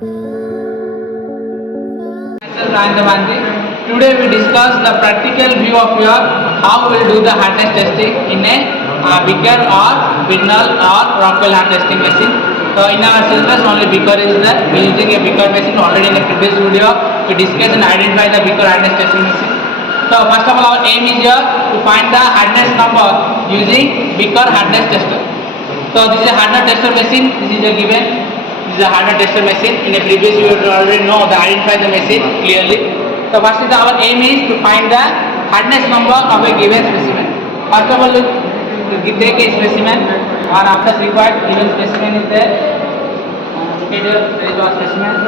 Myself Rajendra Bandi. Today we discuss the practical view of your how we will do the hardness testing in a Beaker or Binnall or Rockwell hard testing machine. So in our syllabus only Beaker is there. We are using a Beaker machine. Already in a previous video we discussed and identify the Beaker hardness testing machine. So first of all our aim is here to find the hardness number using Beaker hardness tester. So this is a hardness tester machine. This is a given. This is a hardness tester machine. In the previous video you already know the identify the machine clearly. So first is our aim is to find the hardness number of a given specimen. First of all, you take a specimen or after required given specimen is there. Look at here, there is one specimen.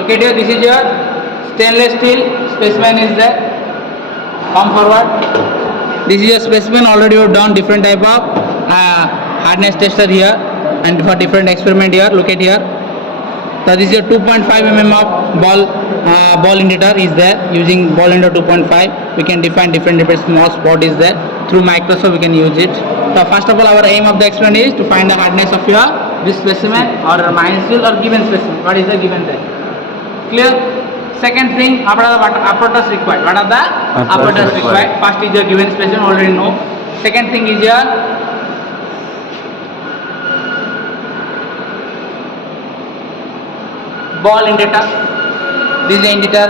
Look at here, this is your stainless steel specimen is there. Come forward. This is a specimen already you have done different type of hardness tester here and for different experiment here. Look at here. So this is a 2.5 mm of ball indicator is there. Using ball indicator 2.5 we can define different small spot is there. Through microscope we can use it. So first of all our aim of the experiment is to find the hardness of your this specimen or minuscule or given specimen. What is the given there? Clear? Second thing, what are the apparatus required? What are the apparatus required? First is your given specimen, already know. Second thing is your ball indicator. This is the indicator.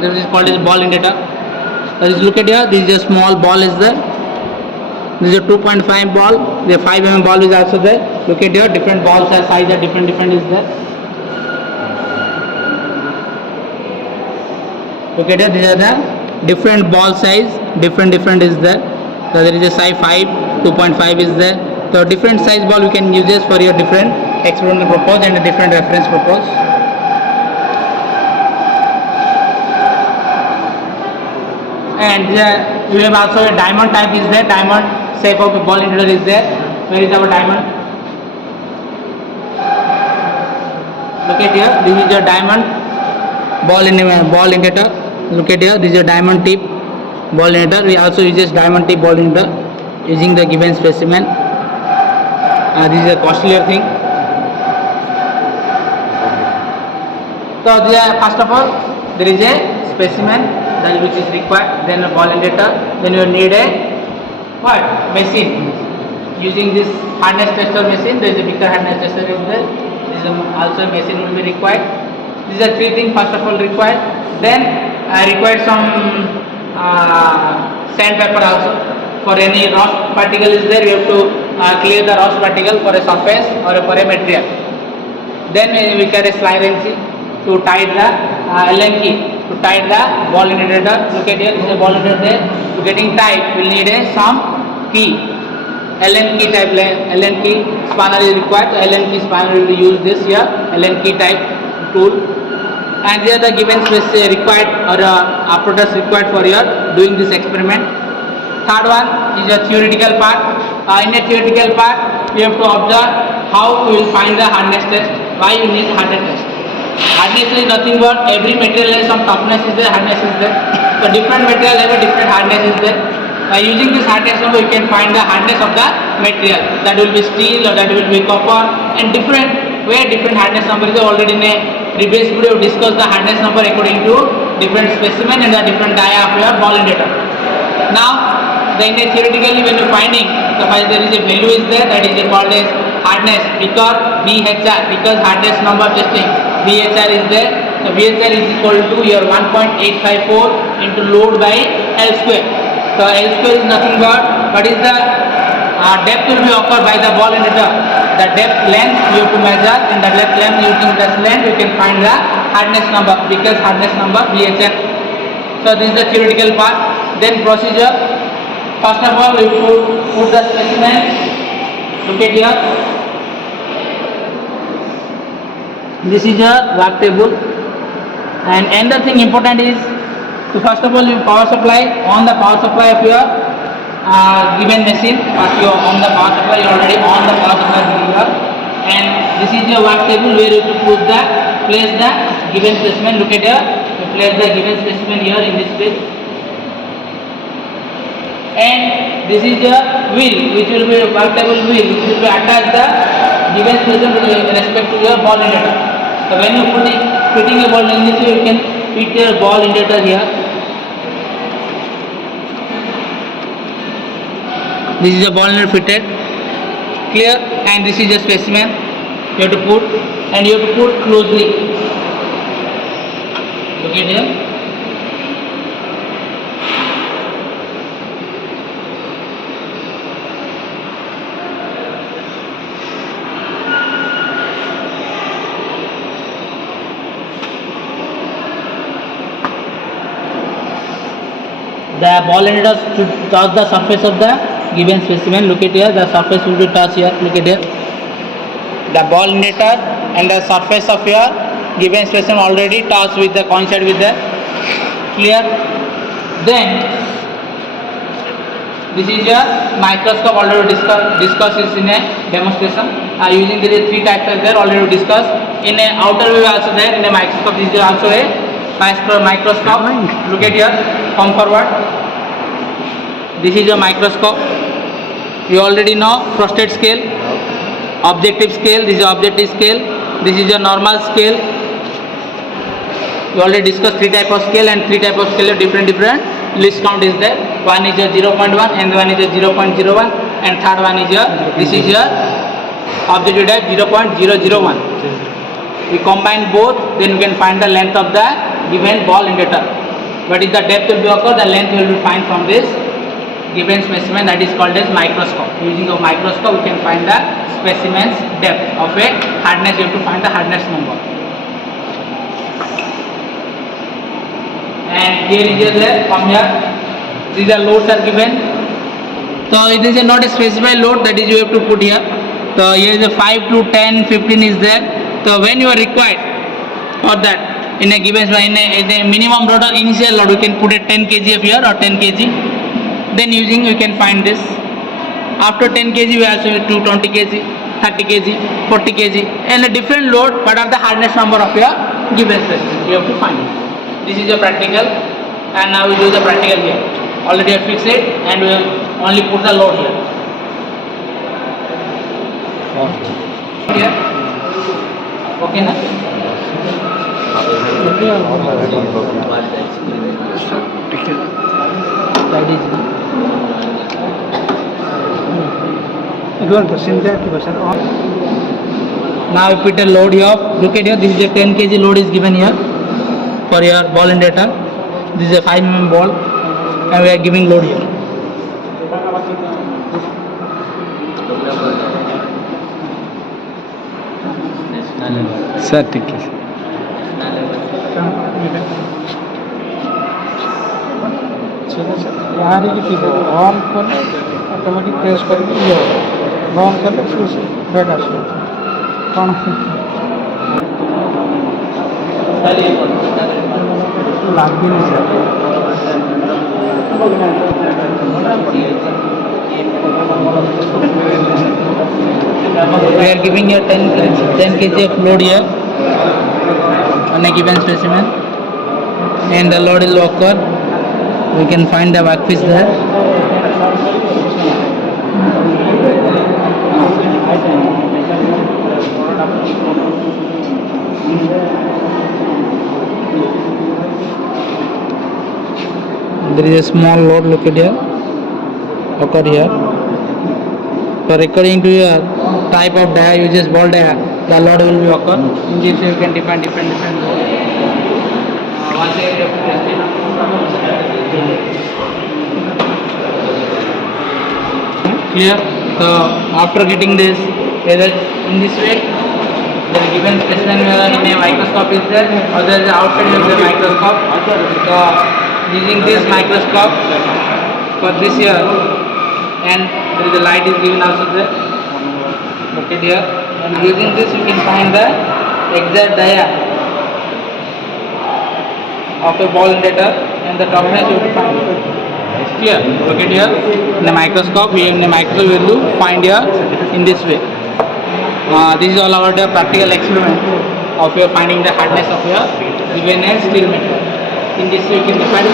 This is called as ball indicator. Just look at here. This is a small ball is there. This is a 2.5 ball. The 5 mm ball is also there. Look at here. Different balls are size are different is there. Look at here. These are the different ball size. Different is there. So there is a size 5, 2.5 is there. So different size ball you can use this for your different experimental purpose and a different reference purpose. And we have also a diamond type is there. Diamond shape of a ball indicator is there. Where is our diamond? Look at here. This is your diamond ball indicator. Look at here. This is your diamond tip ball indicator. We also use this diamond tip ball indicator using the given specimen. This is a costlier thing. So first of all there is a specimen that which is required, then a ball indicator, then you need a what? Machine. Using this hardness tester machine, there is a Beaker hardness tester is there. This is also a machine will be required. These are three things first of all required. Then required some sandpaper also. For any rust particle is there, you have to clear the rust particle for a surface or for a material. Then we carry a slide wrench to tie the Allen key. To tie the ball indicator. Look at here, this is a ball indicator there. To getting tight, we will need some key. Allen key type, Allen key spanner is required. So Allen key spanner will be used this here. Allen key type tool. And these are the given space required or apparatus required for your doing this experiment. Third one is a theoretical part. In a theoretical part, we have to observe how we will find the hardness test. Why you need hardness test? Hardness is nothing but every material has some toughness is there, hardness is there. So different material have a different hardness is there. By using this hardness number, you can find the hardness of the material. That will be steel or that will be copper and different hardness number is already in a previous video discussed the hardness number according to different specimen and the different dia of your ball indicator. Now, then theoretically when you finding the there is a value is there that is called as hardness because VHR because hardness number testing. VHR is there. So VHR is equal to your 1.854 into load by L square. So L square is nothing but what is the depth will be occurred by the ball indicator. The depth length you have to measure and the depth length using this length you can find the hardness number because hardness number VHR. So this is the theoretical part. Then procedure. First of all we put the specimen. Look at here. This is a work table, and another thing important is to first of all you power supply on the power supply of your given machine. First you on the power supply, you already on the power supply here, and this is your work table where you have to place the given specimen. Look at here, you place the given specimen here in this place, and this is your wheel which will be work table wheel which will be attached the given specimen with respect to your ball indicator. So when you fitting a ball in this way, you can fit your ball indicator here. This is a ball indicator fitted, clear, and this is a specimen. You have to put, and you have to put closely. Okay, dear. The ball indicator should touch the surface of the given specimen. Look at here, the surface will be touched here. Look at here. The ball indicator and the surface of your given specimen already touched with the coincide with the clear. Then this is your microscope already discussed is in a demonstration. Using the three types are there already discussed. In a outer view also there, in a microscope this is also a microscope. Look at here, come forward. This is your microscope. You already know prostate scale, objective scale. This is objective scale. This is your normal scale. You already discussed three type of scale, and three type of scale are different list count is there. One is your 0.1, and one is your 0.01, and third one is your, this is your objective type 0.001. We combine both, then you can find the length of the given ball indicator. But if the depth will be occur, the length will be find from this given specimen, that is called as microscope. Using a microscope, we can find the specimen's depth of a hardness. You have to find the hardness number. And here is there, come here. These are loads are given. So it is not a specified load, that is you have to put here. So here is a 5 to 10, 15 is there. So when you are required for that, in a given in a minimum load or initial load, we can put a 10 kg of here or 10 kg. Then using we can find this. After 10 kg we also have to 20 kg, 30 kg, 40 kg, and a different load. What are the hardness number of your given specimen? You have to find it. This is your practical, and now we do the practical here. Already I fixed it, and we will only put the load here. Here. Okay, na? Now we put a load here. Look at here. This is a 10 kg load is given here for your ball indicator. This is a 5 mm ball, and we are giving load here. Sir, ठीक है. यहाँ की on कर automatic press करके ये on कर बैठ आसो कौन लगे नहीं We are giving you 10 kg of load here on a given specimen, and the load will occur. We can find the workpiece there. There is a small load, look at here, occur here. So according to your type of dia, you just ball dia, the load will be occur. In this you can define different load. Once you have to test it. Clear? So after getting this, whether in this way, the given specimen in a microscope is there, or there is outside of the microscope. So using this microscope for this here, and there is a light is given also there. Look at here, and using this you can find the exact dia of a ball indicator, and the toughness you will find it. Clear? Look at here, in the microscope, we will find here in this way. This is all about the practical experiment of your finding the hardness of your given steel metal. In this way you can define